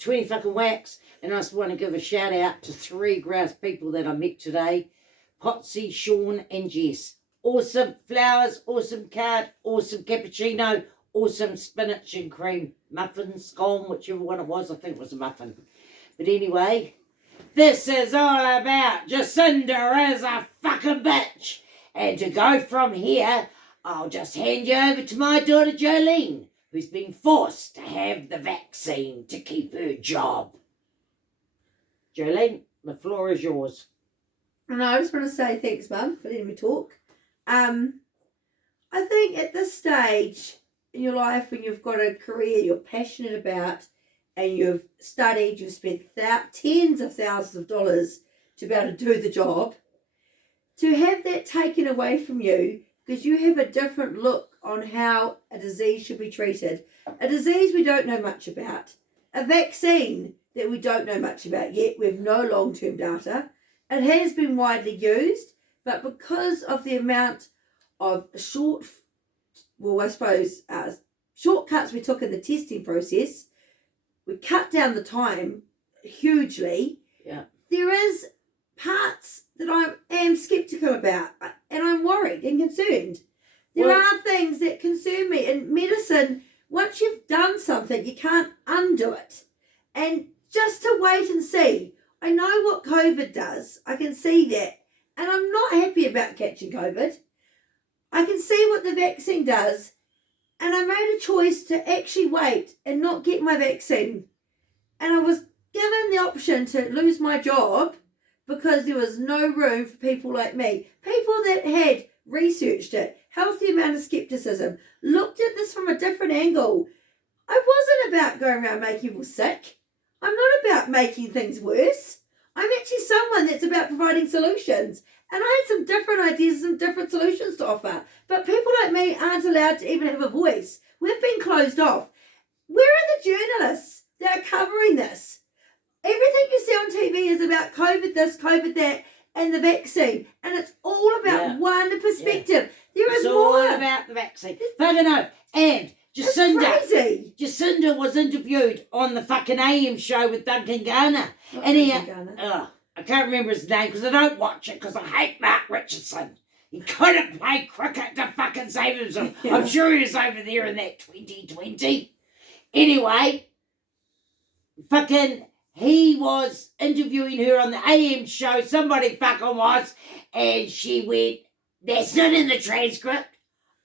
20 fucking whacks. And I just want to give a shout out to 3 grouse people that I met today. Potsy, Sean and Jess. Awesome flowers, awesome card, awesome cappuccino, awesome spinach and cream muffin, scone, whichever one it was. I think it was a muffin. But anyway, this is all about Jacinda is a fucking bitch. And to go from here, I'll just hand you over to my daughter Jolene, who's been forced to have the vaccine to keep her job. Jolene, the floor is yours. And I just want to say thanks, Mum, for letting me talk. I think at this stage in your life, when you've got a career you're passionate about and you've studied, you've spent tens of thousands of dollars to be able to do the job, to have that taken away from you because you have a different look on how a disease should be treated, a disease we don't know much about, a vaccine that we don't know much about yet, we have no long-term data. It has been widely used, but because of the amount of shortcuts we took in the testing process, we cut down the time hugely. Yeah. There is parts that I am sceptical about, and I'm worried and concerned. There are things that concern me. In medicine, once you've done something, you can't undo it. And just to wait and see. I know what COVID does. I can see that. And I'm not happy about catching COVID. I can see what the vaccine does. And I made a choice to actually wait and not get my vaccine. And I was given the option to lose my job because there was no room for people like me. People that had researched it, healthy amount of skepticism, looked at this from a different angle. I wasn't about going around making people sick. I'm not about making things worse. I'm actually someone that's about providing solutions. And I had some different ideas, some different solutions to offer. But people like me aren't allowed to even have a voice. We've been closed off. Where are the journalists that are covering this? Everything you see on TV is about COVID this, COVID that, and the vaccine. And it's all about one perspective. Yeah. There is more. It's all about the vaccine. Fucking no. And Jacinda was interviewed on the fucking AM show with Duncan Garner. I can't remember his name because I don't watch it because I hate Mark Richardson. He couldn't play cricket to fucking save himself. Yeah. I'm sure he was over there in that 2020. Anyway, he was interviewing her on the AM show. Somebody fucking was. And she went, "That's not in the transcript."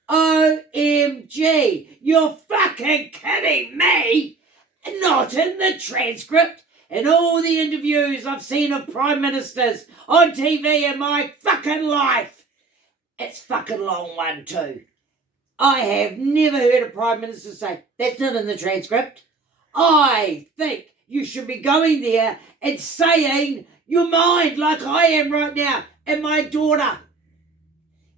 OMG, you're fucking kidding me? Not in the transcript. In all the interviews I've seen of prime ministers on TV in my fucking life, it's fucking long one too. I have never heard a prime minister say, "That's not in the transcript." I think you should be going there and saying your mind like I am right now, and my daughter.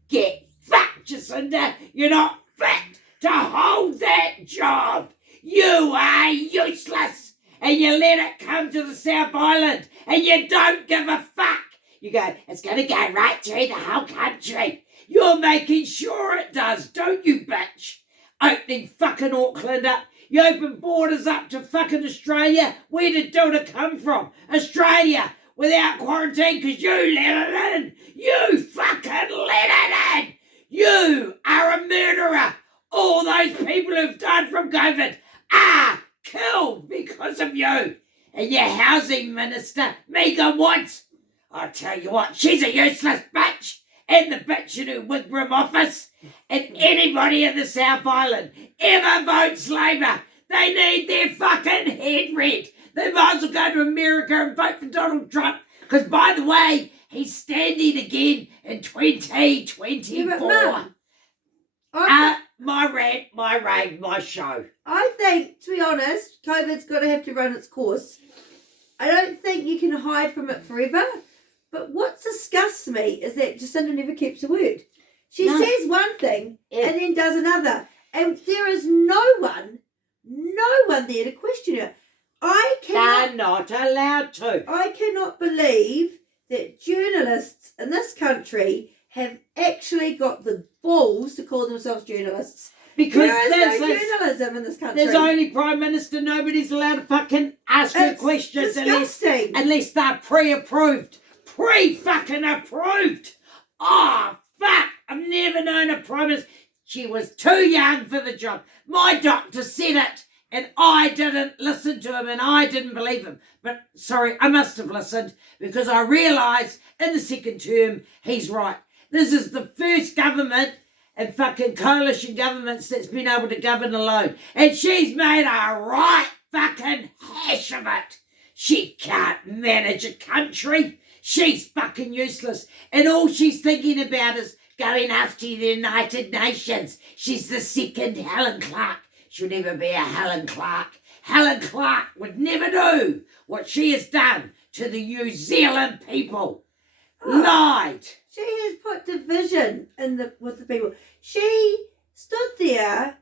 Get fucked, Jacinda. You're not fit to hold that job. You are useless. And you let it come to the South Island and you don't give a fuck. You go, "It's going to go right through the whole country." You're making sure it does, don't you, bitch? Opening fucking Auckland up. You open borders up to fucking Australia. Where did Delta come from? Australia. Without quarantine because you let it in. You fucking let it in. You are a murderer. All those people who've died from COVID are killed because of you. And your housing minister, Megan Woods, I'll tell you what, she's a useless bitch. And the bitch in her Wigram office. And anybody in the South Island ever votes Labour, they need their fucking head read. They might as well go to America and vote for Donald Trump. Because, by the way, he's standing again in 2024. My rant, my rave, my show. I think, to be honest, COVID's got to have to run its course. I don't think you can hide from it forever. But what disgusts me is that Jacinda never keeps a word. She says one thing and then does another. And there is no one there to question her. They're not allowed to. I cannot believe that journalists in this country have actually got the balls to call themselves journalists Because there is no journalism in this country. there's only Prime Minister. Nobody's allowed to fucking ask her It's questions disgusting. unless they're pre-approved. Pre-fucking approved. Oh, fuck. I've never known a Prime Minister. She was too young for the job. My doctor said it, and I didn't listen to him, and I didn't believe him. But, sorry, I must have listened, because I realised in the second term, he's right. This is the first government and fucking coalition governments that's been able to govern alone. And she's made a right fucking hash of it. She can't manage a country. She's fucking useless. And all she's thinking about is going after the United Nations. She's the second Helen Clark. She'll never be a Helen Clark. Helen Clark would never do what she has done to the New Zealand people. Lied. She has put division with the people. She stood there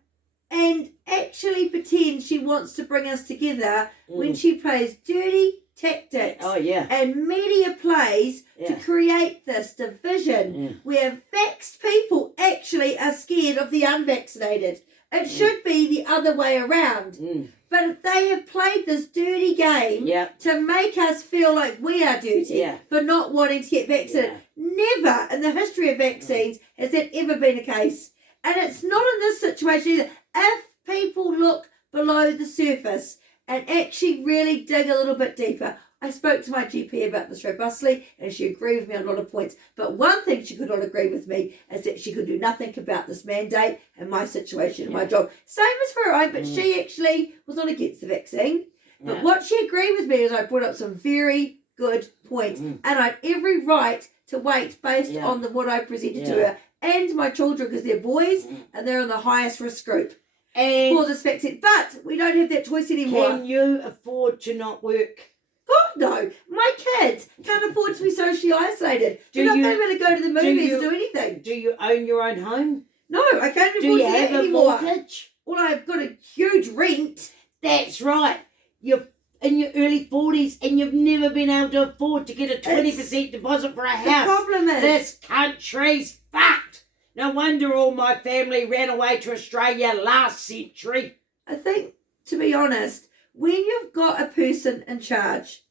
and actually pretends she wants to bring us together when she plays dirty tactics and media plays to create this division where vaxxed people actually are scared of the unvaccinated. It should be the other way around. But they have played this dirty game to make us feel like we are dirty for not wanting to get vaccinated. Never in the history of vaccines has that ever been the case. And it's not in this situation either. If people look below the surface and actually really dig a little bit deeper. I spoke to my GP about this robustly and she agreed with me on a lot of points. But one thing she could not agree with me is that she could do nothing about this mandate and my situation and my job. Same as for her own, but she actually was not against the vaccine. But what she agreed with me is I brought up some very good points. And I had every right to wait based on what I presented to her and my children because they're boys and they're in the highest risk group for this vaccine. But we don't have that choice anymore. Can you afford to not work? God, no. My kids can't afford to be socially isolated. They're not going to be able to go to the movies or do anything. Do you own your own home? No, I can't afford to do that anymore. Do you have a mortgage? Well, I've got a huge rent. That's right. You're in your early 40s and you've never been able to afford to get a 20% deposit for a house. The problem is... This country's fucked. No wonder all my family ran away to Australia last century. I think, to be honest, when you've got a person in charge,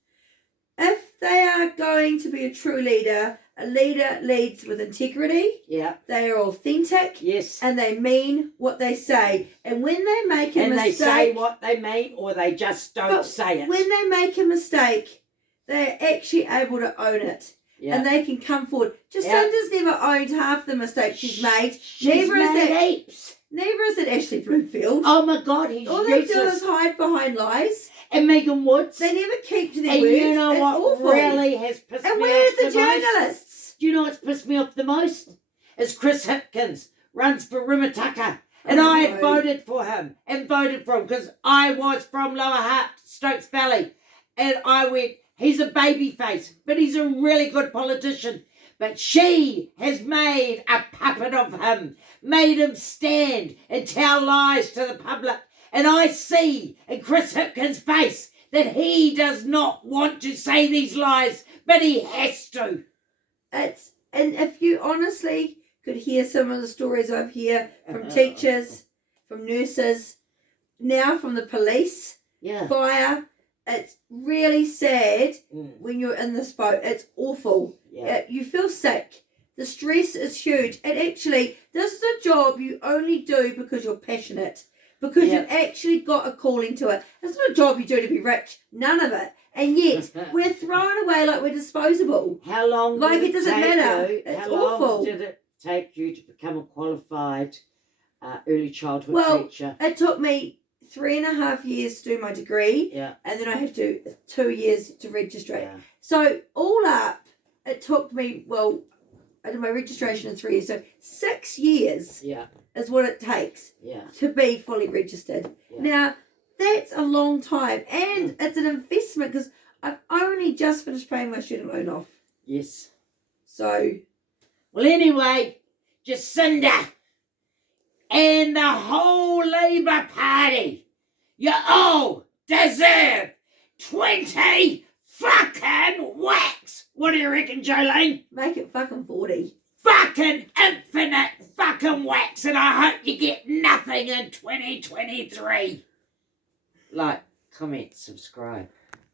if they are going to be a true leader, a leader leads with integrity. Yeah. They are authentic. Yes. And they mean what they say. And when they make a mistake... And they say what they mean or they just don't say it. When they make a mistake, they're actually able to own it. Yeah. And they can come forward. Jacinda's never owned half the mistakes she's made. She's made heaps. Never is it Ashley Bloomfield. Oh my God, he's all they do is hide behind lies. And Megan Woods. They never keep to their words. And you know it's what awful. really has pissed me off the most? And where's the journalists? Do you know what's pissed me off the most? It's Chris Hipkins runs for Rimutaka. And I had voted for him because I was from Lower Hutt, Stokes Valley. And I went, he's a baby face, but he's a really good politician. But she has made a puppet of him, made him stand and tell lies to the public. And I see in Chris Hipkins' face that he does not want to say these lies, but he has to. And if you honestly could hear some of the stories I've heard from teachers, from nurses, now from the police, fire, it's really sad when you're in this boat. It's awful. Yeah. You feel sick. The stress is huge. And actually, this is a job you only do because you're passionate. Because you've actually got a calling to it. It's not a job you do to be rich. None of it. And yet, we're thrown away like we're disposable. How long like it doesn't matter. It's awful. How long did it take you to become a qualified early childhood teacher? It took me 3.5 years to do my degree. Yeah. And then I had to do 2 years to register. Yeah. So, all up, it took me, I did my registration in 3 years. So, 6 years is what it takes to be fully registered. Yeah. Now, that's a long time. And it's an investment because I've only just finished paying my student loan off. Yes. So. Well, anyway, Jacinda and the whole Labour Party, you all deserve 20 fucking whacks. What do you reckon, Jolene? Make it fucking 40. fucking infinite fucking wax, and I hope you get nothing in 2023. Like, comment, subscribe.